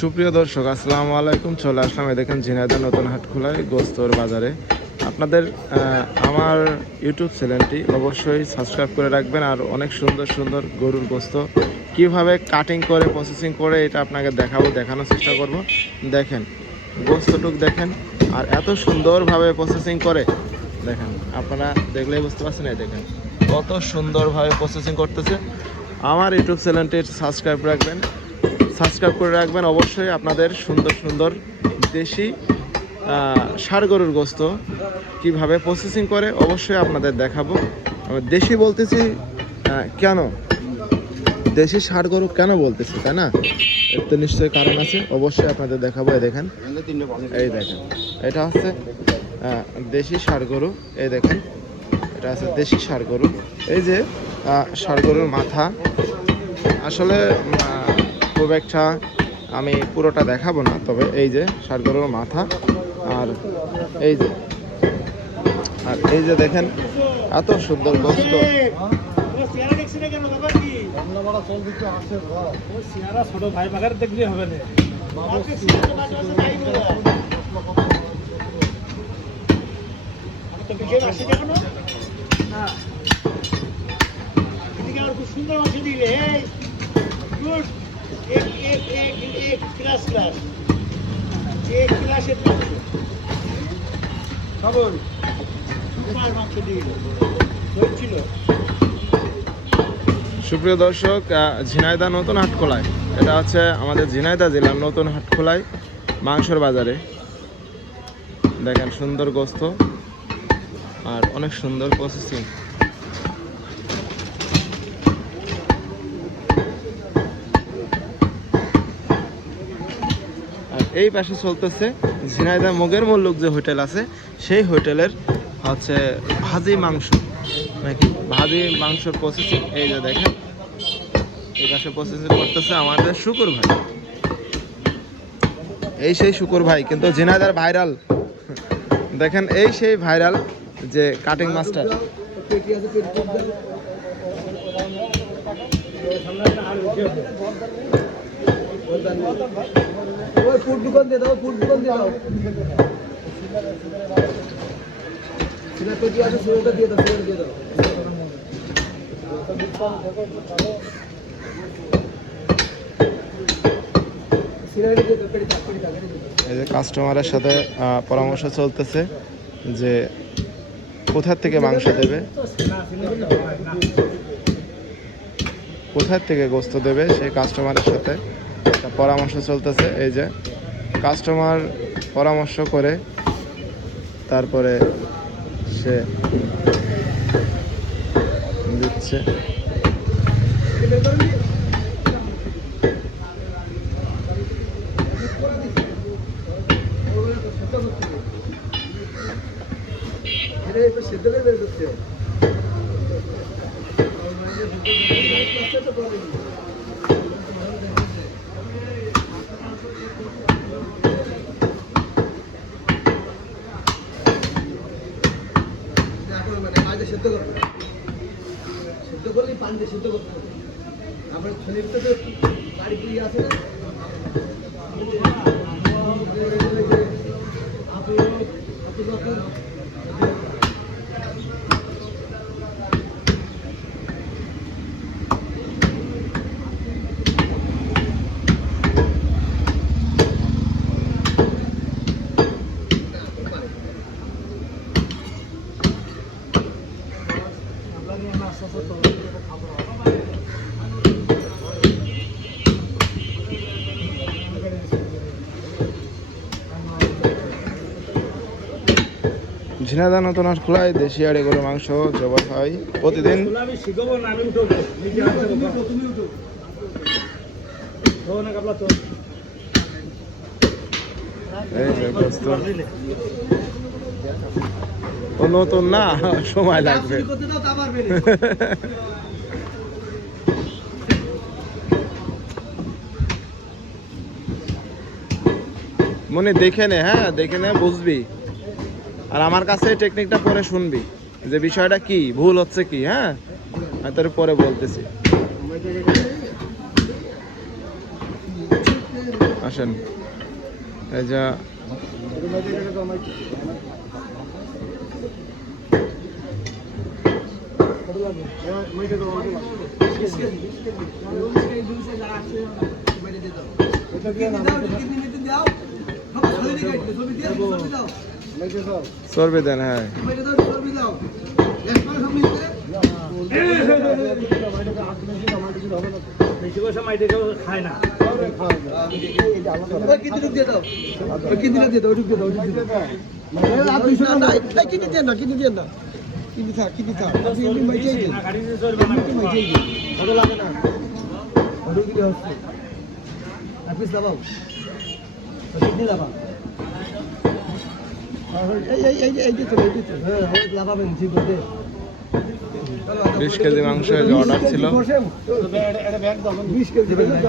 সুপ্রিয় দর্শক, আসসালামু আলাইকুম। চলে আসলাম দেখেন ঝিনাইদহ নতুন হাটখোলায় গোস্তর বাজারে। আপনাদের আমার ইউটিউব চ্যানেলটি অবশ্যই সাবস্ক্রাইব করে রাখবেন। আর অনেক সুন্দর সুন্দর গরুর গোস্ত কিভাবে কাটিং করে প্রসেসিং করে এটা আপনাকে দেখানোর চেষ্টা করব। দেখেন গোস্তটুক দেখেন, আর এত সুন্দরভাবে প্রসেসিং করে দেখেন, আপনারা দেখলেই বুঝতে পারছেন। এই দেখেন কত সুন্দরভাবে প্রসেসিং করতেছে। আমার ইউটিউব চ্যানেলটির সাবস্ক্রাইব করে রাখবেন অবশ্যই। আপনাদের সুন্দর সুন্দর দেশি ষাঁড় গরুর গোস্ত কীভাবে প্রসেসিং করে অবশ্যই আপনাদের দেখাবো। আমি দেশি বলতেছি কেন, দেশি ষাঁড় গরু কেন বলতেছি, তাই না? এর তো নিশ্চয়ই কারণ আছে, অবশ্যই আপনাদের দেখাবো। এই দেখেন এটা হচ্ছে দেশি ষাঁড় গরু। এই দেখেন এটা আছে দেশি ষাঁড় গরু। এই যে ষাঁড় গরুর মাথা, আসলে খুব একটা আমি পুরোটা দেখাবো না, তবে এই যে ষাঁড় গরুর মাথা, আর এই যে দেখেন এত সুন্দর গোস্ত। সুপ্রিয় দর্শক, ঝিনাইদহ নতুন হাটখোলায়, এটা হচ্ছে আমাদের ঝিনাইদহ জেলার নতুন হাটখোলায় মাংসের বাজারে। দেখেন সুন্দর গোস্ত আর অনেক সুন্দর প্রসেসিং। আর এই পাশে চলতেছে ঝিনাইদহ মোগের মল্লুক যে হোটেল আছে, সেই হোটেলের হচ্ছে ভাজি মাংস, নাকি ভাজি মাংসর প্রসেসিং। এই যে দেখেন এই পাশে প্রসেসিং করতেছে আমাদের শুকুর ভাই। এই সেই শুকুর ভাই, কিন্তু ঝিনাইদহ ভাইরাল। দেখেন এই সেই ভাইরাল যে কাটিং মাস্টার। এই যে কাস্টমারের সাথে পরামর্শ চলতেছে যে কোথা থেকে মাংস দেবে, কোথা থেকে গোস্ত দেবে, সেই কাস্টমারের সাথে পরামর্শ চলতেছে। এই যে কাস্টমার পরামর্শ করে তারপরে সে দিচ্ছে। সিদ্ধ করলেই পানি দিয়ে সিদ্ধ করতে হবে। আমার ছেলের তো বাড়ি দিয়ে আছে না, ঝিনাইদহ নতুন হাটখোলায় দেশি আড়ে গরুর মাংস জবাই হয় প্রতিদিন। ও নতুন না, সময় লাগবে। মনে দেখে নে, হ্যাঁ দেখে নে, বুঝবি। আর আমার কাছে টেকনিকটা পরে শুনবি যে বিষয়টা কি, ভুল হচ্ছে কি। হ্যাঁ আমি তোর পরে বলতেছি। আসেন এই যা চর্বি দেন, হ্যাঁ খায় না লাভাবেন ঠিক 20 কেজি মাংস অর্ডার ছিল। 20 কেজি